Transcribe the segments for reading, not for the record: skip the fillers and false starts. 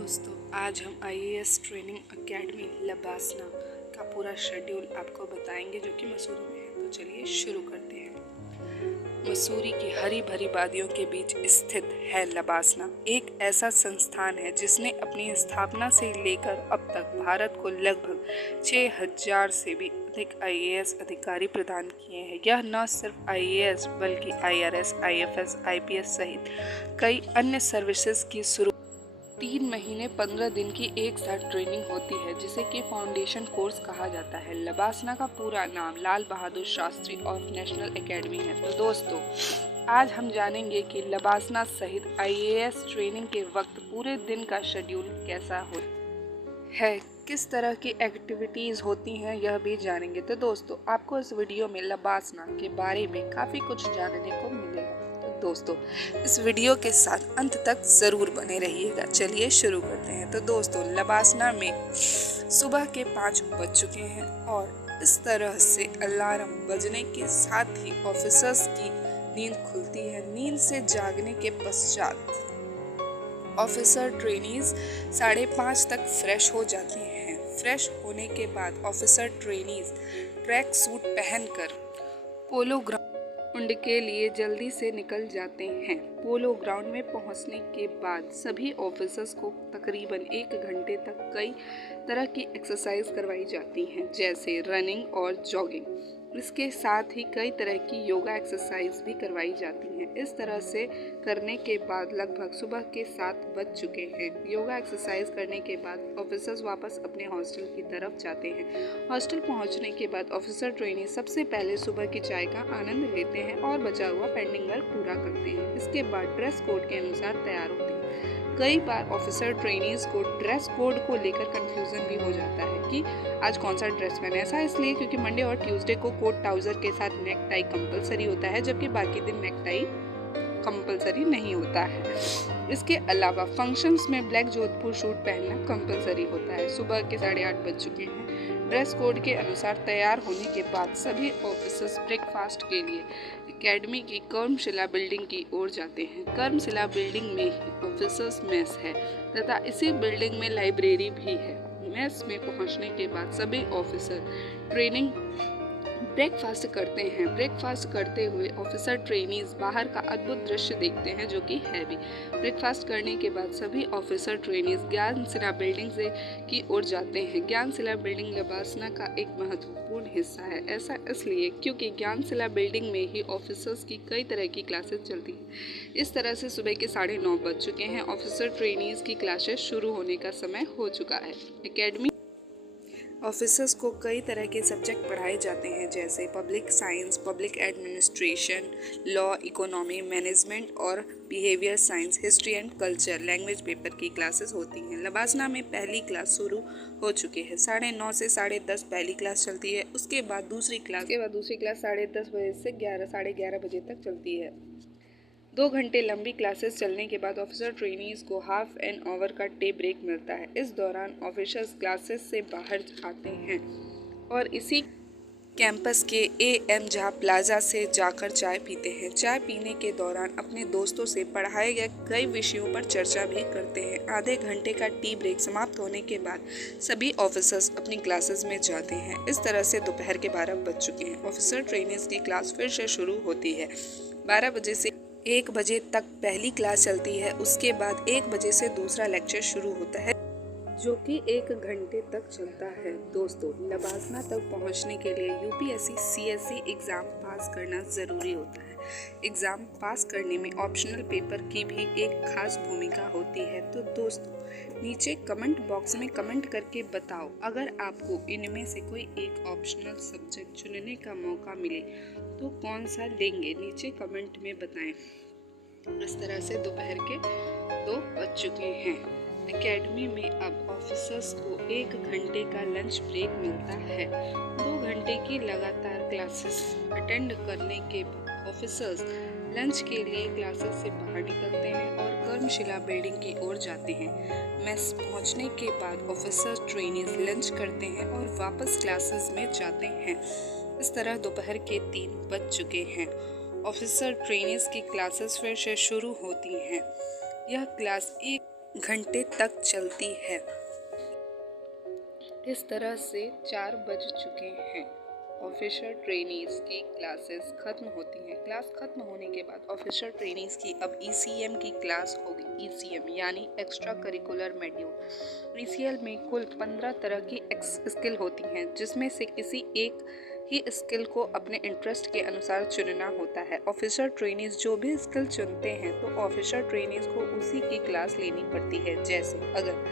दोस्तों, आज हम आईएएस ट्रेनिंग एकेडमी लबासना का पूरा शेड्यूल आपको बताएंगे जो कि मसूरी में है। तो चलिए शुरू करते हैं। मसूरी की हरी भरी वादियों के बीच स्थित है लबासना, एक ऐसा संस्थान है जिसने अपनी स्थापना से लेकर अब तक भारत को लगभग 6000 से भी अधिक आईएएस अधिकारी प्रदान किए हैं। यह न सिर्फ आईएएस बल्कि आईआरएस, आईएफएस, आईपीएस सहित कई अन्य सर्विसेज की शुरू 3 महीने 15 दिन की एक साथ ट्रेनिंग होती है जिसे कि फाउंडेशन कोर्स कहा जाता है। लबासना का पूरा नाम Lal Bahadur Shastri of national academy है। तो दोस्तों, आज हम जानेंगे कि लबासना सहित आईएएस ट्रेनिंग के वक्त पूरे दिन का शेड्यूल कैसा होता है, किस तरह की एक्टिविटीज़ होती हैं, यह भी जानेंगे। तो दोस्तों, आपको इस वीडियो में लबासना के बारे में काफ़ी कुछ जानने को मिलेगा। तो दोस्तों, इस वीडियो के साथ अंत तक ज़रूर बने रहिएगा। चलिए शुरू करते हैं। तो दोस्तों, लबासना में सुबह के 5 बज चुके हैं और इस तरह से अलार्म बजने के साथ ही ऑफिसर्स की नींद खुलती है। नींद से जागने के पश्चात ऑफिसर ट्रेनीज 5:30 तक फ्रेश हो जाते हैं। फ्रेश होने के बाद ऑफिसर ट्रेनीज ट्रैक सूट पहनकर पोलो ग्राउंड के लिए जल्दी से निकल जाते हैं। पोलो ग्राउंड में पहुंचने के बाद सभी ऑफिसर्स को तकरीबन 1 घंटे तक कई तरह की एक्सरसाइज करवाई जाती हैं, जैसे रनिंग और जॉगिंग। इसके साथ ही कई तरह की योगा एक्सरसाइज भी करवाई जाती हैं। इस तरह से करने के बाद लगभग सुबह के 7 बज चुके हैं। योगा एक्सरसाइज करने के बाद ऑफिसर्स वापस अपने हॉस्टल की तरफ जाते हैं। हॉस्टल पहुंचने के बाद ऑफिसर ट्रेनी सबसे पहले सुबह की चाय का आनंद लेते हैं और बचा हुआ पेंडिंग वर्क पूरा करते हैं। इसके बाद ड्रेस कोड के अनुसार तैयार होते हैं। कई बार ऑफिसर ट्रेनीज को ड्रेस कोड को लेकर कंफ्यूजन भी हो जाता है कि आज कौन सा ड्रेस पहने। ऐसा इसलिए क्योंकि मंडे और ट्यूसडे को कोट ट्राउजर के साथ नेक टाई कंपलसरी होता है, जबकि बाकी दिन नेक टाई कंपलसरी नहीं होता है। इसके अलावा फंक्शंस में ब्लैक जोधपुर सूट पहनना कंपलसरी होता है। सुबह के 8:30 बज चुके हैं। ड्रेस कोड के अनुसार तैयार होने के बाद सभी ऑफिसर्स ब्रेकफास्ट के लिए एकेडमी की कर्मशिला बिल्डिंग की ओर जाते हैं। कर्मशिला बिल्डिंग में ही ऑफिसर्स मेस है तथा इसी बिल्डिंग में लाइब्रेरी भी है। मेस में पहुंचने के बाद सभी ऑफिसर ट्रेनिंग ब्रेकफास्ट करते हैं। ब्रेकफास्ट करते हुए ऑफिसर ट्रेनीज बाहर का अद्भुत दृश्य देखते हैं जो कि है भी। ब्रेकफास्ट करने के बाद सभी ऑफिसर ट्रेनीज ज्ञानशिला बिल्डिंग से की ओर जाते हैं। ज्ञानशिला बिल्डिंग लबासना का एक महत्वपूर्ण हिस्सा है। ऐसा इसलिए क्योंकि ज्ञानशिला बिल्डिंग में ही ऑफिसर्स की कई तरह की क्लासेस चलती हैं। इस तरह से सुबह के 9:30 बज चुके हैं। ऑफिसर ट्रेनीज की क्लासेस शुरू होने का समय हो चुका है। एकेडमी ऑफिसर्स को कई तरह के सब्जेक्ट पढ़ाए जाते हैं, जैसे public science, public administration, law, economy, management और behaviour science, history and culture, language paper की क्लासेस होती हैं। लबासना में पहली क्लास शुरू हो चुकी है। 9:30 से 10:30 पहली क्लास चलती है। उसके बाद दूसरी क्लास 10:30 बजे से 11 बजे तक चलती है। 2 घंटे लंबी क्लासेस चलने के बाद ऑफिसर ट्रेनीज को हाफ एन आवर का टी ब्रेक मिलता है। इस दौरान ऑफिसर्स क्लासेस से बाहर आते हैं और इसी कैंपस के एएम जहाँ प्लाजा से जाकर चाय पीते हैं। चाय पीने के दौरान अपने दोस्तों से पढ़ाए गए कई विषयों पर चर्चा भी करते हैं। आधे घंटे का टी ब्रेक समाप्त होने के बाद सभी ऑफिसर्स अपनी क्लासेस में जाते हैं। इस तरह से दोपहर के 12 बज चुके हैं। ऑफिसर ट्रेनीज की क्लास फिर से शुरू होती है। 12 बजे से 1 बजे तक पहली क्लास चलती है। उसके बाद 1 बजे से दूसरा लेक्चर शुरू होता है जो कि 1 घंटे तक चलता है। दोस्तों, लबासना तक पहुंचने के लिए यूपीएससी सीएससी एग्ज़ाम पास करना ज़रूरी होता है। एग्ज़ाम पास करने में ऑप्शनल पेपर की भी एक खास भूमिका होती है। तो दोस्तों, नीचे कमेंट बॉक्स में कमेंट करके बताओ, अगर आपको इनमें से कोई एक ऑप्शनल सब्जेक्ट चुनने का मौका मिले तो कौन सा लेंगे, नीचे कमेंट में बताएं। इस तरह से दोपहर के 2 बज चुके हैं। एकेडमी में अब ऑफिसर्स को 1 घंटे का लंच ब्रेक मिलता है। 2 घंटे की लगातार क्लासेस अटेंड करने के बाद ऑफिसर्स लंच के लिए क्लासेस से बाहर निकलते हैं और कर्मशिला बिल्डिंग की ओर जाते हैं। मेस पहुंचने के बाद ऑफिसर्स ट्रेनीज लंच करते हैं और वापस क्लासेस में जाते हैं। इस तरह दोपहर के 3 बज चुके हैं। ऑफिसर ट्रेनीज की क्लासेस फिर से शुरू होती हैं। यह क्लास 1 घंटे तक चलती है। इस तरह से 4 बज चुके हैं। ऑफिसर ट्रेनीज़ की क्लासेस ख़त्म होती हैं। क्लास ख़त्म होने के बाद ऑफिसर ट्रेनीज़ की अब ECM की क्लास होगी। ECM यानी एक्स्ट्रा करिकुलर मॉड्यूल। ECM में कुल 15 तरह की स्किल होती हैं, जिसमें से किसी एक ही स्किल को अपने इंटरेस्ट के अनुसार चुनना होता है। ऑफिसर ट्रेनीज़ जो भी स्किल चुनते हैं तो ऑफिसर ट्रेनीज़ को उसी की क्लास लेनी पड़ती है। जैसे अगर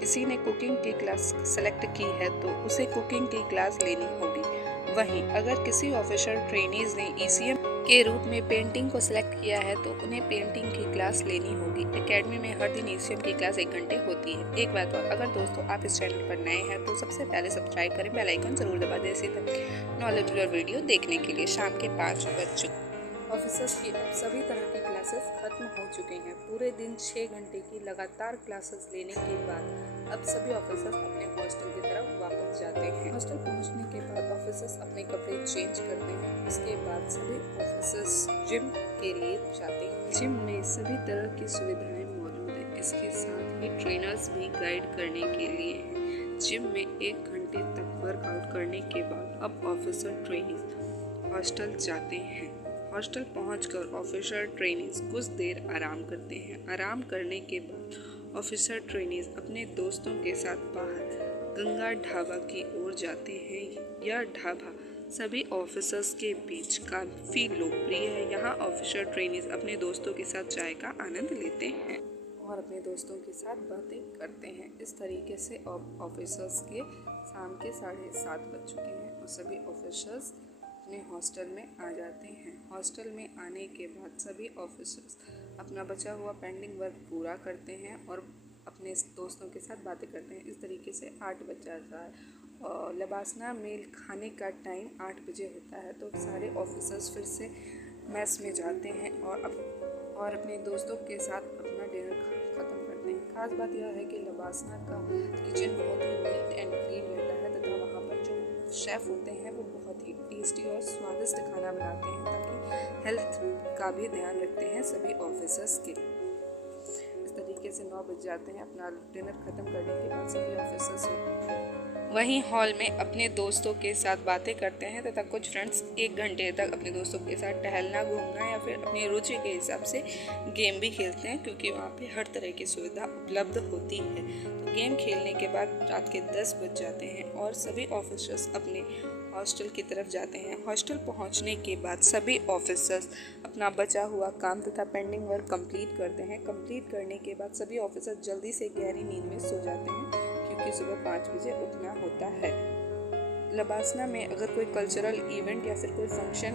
किसी ने कुकिंग की क्लास सेलेक्ट की है तो उसे कुकिंग की क्लास लेनी होगी। वहीं अगर किसी ऑफिसर ट्रेनीज़ ने ECM के रूप में पेंटिंग को सिलेक्ट किया है तो उन्हें पेंटिंग की क्लास लेनी होगी। एकेडमी में हर दिन ECM की क्लास 1 घंटे होती है। एक बात और, अगर दोस्तों आप इस चैनल पर नए हैं तो सबसे पहले सब्सक्राइब करें, बेल आइकन जरूर दबा दें इसी तरह नॉलेजेबल वीडियो देखने के लिए। शाम के 5 बज चुके। ऑफिसर्स की अब सभी तरह की क्लासेस खत्म हो चुके हैं। पूरे दिन 6 घंटे की लगातार क्लासेस लेने के बाद अब सभी ऑफिसर्स अपने हॉस्टल की तरफ वापस जाते हैं। हॉस्टल पहुंचने के बाद ऑफिसर्स अपने कपड़े चेंज करते हैं। उसके बाद सभी ऑफिसर्स जिम के लिए जाते हैं। जिम में सभी तरह की सुविधाएं मौजूद हैं। इसके साथ ही ट्रेनर्स भी गाइड करने के लिए हैं। जिम में 1 घंटे तक वर्कआउट करने के बाद अब ऑफिसर ट्रेनीज हॉस्टल जाते हैं। हॉस्टल पहुंचकर ऑफिसर ट्रेनीज कुछ देर आराम करते हैं। आराम करने के बाद ऑफिसर ट्रेनीज अपने दोस्तों के साथ बाहर गंगा ढाबा की ओर जाते हैं। यह ढाबा सभी ऑफिसर्स के बीच काफ़ी लोकप्रिय है। यहाँ ऑफिसर ट्रेनीज अपने दोस्तों के साथ चाय का आनंद लेते हैं और अपने दोस्तों के साथ बातें करते हैं। इस तरीके से ऑफिसर्स के शाम के 7:30 बज चुके हैं और सभी ऑफिसर्स अपने हॉस्टल में आ जाते हैं। हॉस्टल में आने के बाद सभी ऑफिसर्स अपना बचा हुआ पेंडिंग वर्क पूरा करते हैं और अपने दोस्तों के साथ बातें करते हैं। इस तरीके से 8 बज जाता है और लबासना में खाने का टाइम 8 बजे होता है। तो सारे ऑफिसर्स फिर से मेस में जाते हैं और अपने दोस्तों के साथ अपना डिनर ख़त्म करते हैं। खास बात यह है कि लबासना का किचन बहुत ही नीट एंड क्लीन रहता है तथा वहाँ पर जो शेफ़ होते हैं वो बहुत ही टेस्टी और स्वादिष्ट खाना बनाते हैं, ताकि हेल्थ का भी ध्यान रखते हैं सभी ऑफिसर्स के। इस तरीके से 9 बज जाते हैं। अपना डिनर ख़त्म करने के बाद सभी ऑफिसर्स वहीं हॉल में अपने दोस्तों के साथ बातें करते हैं तथा कुछ फ्रेंड्स 1 घंटे तक अपने दोस्तों के साथ टहलना, घूमना या फिर अपनी रुचि के हिसाब से गेम भी खेलते हैं, क्योंकि वहाँ पे हर तरह की सुविधा उपलब्ध होती है। तो गेम खेलने के बाद रात के 10 बज जाते हैं और सभी ऑफिसर्स अपने हॉस्टल की तरफ जाते हैं। हॉस्टल पहुंचने के बाद सभी ऑफिसर्स अपना बचा हुआ काम तथा पेंडिंग वर्क कंप्लीट करते हैं। कंप्लीट करने के बाद सभी ऑफिसर्स जल्दी से गहरी नींद में सो जाते हैं, क्योंकि सुबह 5 बजे उठना होता है। लबासना में अगर कोई कल्चरल इवेंट या फिर कोई फंक्शन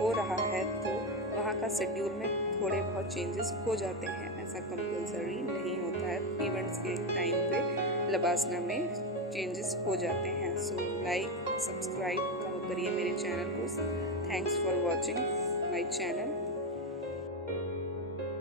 हो रहा है तो वहाँ का शेड्यूल में थोड़े बहुत चेंजेस हो जाते हैं। ऐसा कंपल्सरी नहीं होता है। इवेंट्स के टाइम पे लबासना में चेंजेस हो जाते हैं। सो लाइक, सब्सक्राइब करिए मेरे चैनल को। Thanks for watching my channel.